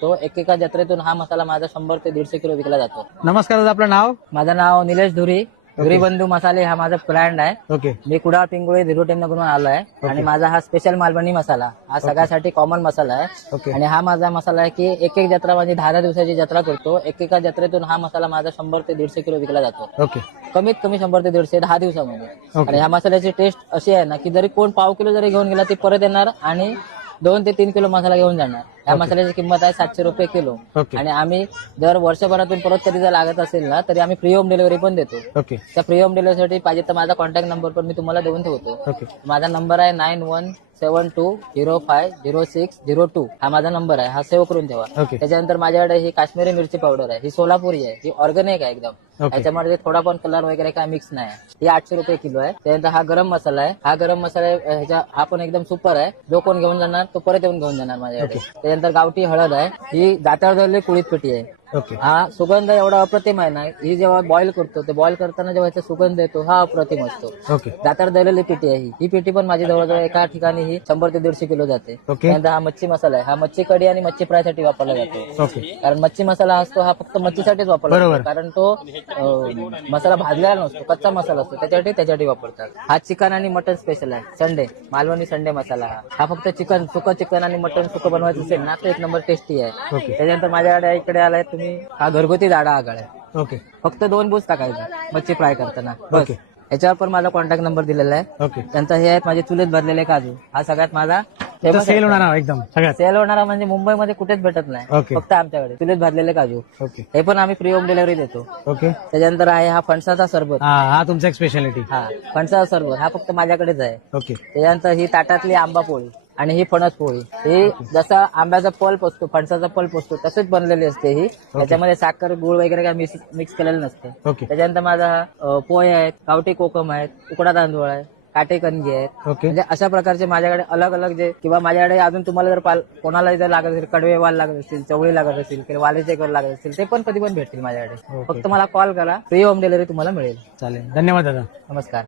शकतो. एकेका जत्रेतून हा मसाला माझा 100 ते 150 किलो विकला जातो. नमस्कार दादा, आपलं नाव? माझं नाव निलेश धुरी. धुरी बंधू मसाले हा माझा ब्रँड आहे. ओके. मी कुडाळ पिंगुळी धिरोटेमकडून आलो आहे आणि माझा हा स्पेशल मालवणी मसाला हा सगळ्यासाठी कॉमन मसाला आहे. ओके. आणि हा माझा मसाला आहे की एक एक जत्रा माझी 10 दिवसाची जत्रा करतो. एकेका जत्रेतून हा मसाला माझा 100 ते 150 किलो विकला जातो. ओके. कमीत कमी 100 ते 150 10 दिवसामध्ये. ओके. आणि ह्या मसाल्याची टेस्ट अशी आहे ना की जरी कोण पाव किलो जरी घेऊन गेला ती परत येणार आणि 2 ते 3 किलो मसाला घेऊन जाणार. या मसाल्याची किंमत आहे 700 रुपये किलो. ओके. आणि आम्ही जर वर्षभरातून परत कधी जर लागत असेल ना तरी आम्ही फ्री होम डिलिव्हरी पण देतो. ओके. त्या फ्री होम डिलिव्हरीसाठी पाहिजे तर माझा कॉन्टॅक्ट नंबर पण मी तुम्हाला देऊन ठेवतो. ओके. माझा नंबर आहे 9172050602. हा माझा नंबर आहे, हा सेव्ह करून ठेवा. ओके. त्याच्यानंतर माझ्याकडे ही काश्मीरी मिरची पावडर आहे, ही सोलापुरी आहे, ही ऑर्गॅनिक आहे एकदम. ओके. याच्यामध्ये थोडा पण कलर वगैरे काय मिक्स नाही आहे. ही 800 रुपये किलो आहे. त्यानंतर हा गरम मसाला आहे. हा गरम मसाला ह्याचा हा पण एकदम सुपर आहे. जो कोण घेऊन जाणार तो परत येऊन घेऊन जाणार माझ्याकडे. त्यानंतर गावठी हळद आहे, ही दाताळ दळलेली कुळीत पेटी आहे. ओके. हा सुगंध एवढा अप्रतिम आहे ना, ही जेव्हा बॉईल करतो ते बॉईल करताना जेव्हा याचा सुगंध येतो हा अप्रतिम असतो. ओके. दातार दळलेली पेटी आहे ही पेटी पण माझी जवळजवळ एका ठिकाणी ही 100 ते 150 किलो जाते. ओके. त्यानंतर हा मच्छी मसाला आहे, हा मच्छी कढी आणि मच्छी फ्राय साठी वापरला जातो. ओके. कारण मच्छी मसाला असतो हा फक्त मच्छीसाठीच वापरला बरोबर. जातो, कारण तो मसाला भाजलेला नसतो, कच्चा मसाला असतो, त्याच्यासाठी वापरतात. हा चिकन आणि मटन स्पेशल आहे, संडे मालवणी संडे मसाला. हा फक्त चिकन सुकं चिकन आणि मटन सुकं बनवायचं असेल ना तर 1 नंबर टेस्टी आहे. ओके. त्याच्यानंतर माझ्याकडे इकडे आलाय तुम्ही, हा घरगुती जाडा आगळ आहे. ओके. फक्त 2 बूस टाकायचे मच्छी फ्राय करताना बस. ओके. याच्यावर पण माझा कॉन्टॅक्ट नंबर दिलेला आहे. ओके. त्यानंतर हे आहेत माझे चुलीत भरलेले काजू. हा सगळ्यात माझा फेमस सेल होणार एकदम सगळ्यात. सेल होणारा म्हणजे मुंबईमध्ये कुठेच भेटत नाही, ओके. फक्त आमच्याकडे चुलीत भरलेले काजू. ओके. हे पण आम्ही फ्री होम डिलिव्हरी देतो. ओके. त्याच्यानंतर आहे हा फणसाचा सरबत. हा तुमचा एक स्पेशालिटी. हा फणसाचा सरबत हा फक्त माझ्याकडेच आहे. ओके. त्याच्यानंतर ही ताटातली आंबा पोळी आणि ही फणस पोळी. ही जसा आंब्याचा पल्प असतो, फणसाचा पल्प असतो तसेच बनलेली असते ही. त्याच्यामध्ये साखर गुळ वगैरे काय मिक्स केलेलं नसतं. ओके. त्याच्यानंतर माझा पोहे आहेत, गावठी कोकम आहेत, उकडा तांदूळ आहे, काटे कणगी आहेत. ओके. म्हणजे अशा प्रकारचे माझ्याकडे अलग अलग जे किंवा माझ्याकडे अजून तुम्हाला जर कोणाला जर लागत असेल, कडवे वाल लागत असतील, चवळी लागत असेल किंवा वालेचे कर लागत असतील ते पण कधी पण भेटतील माझ्याकडे. ओके. फक्त मला कॉल करा, फ्री होम डिलिव्हरी तुम्हाला मिळेल. चालेल, धन्यवाद दादा. नमस्कार.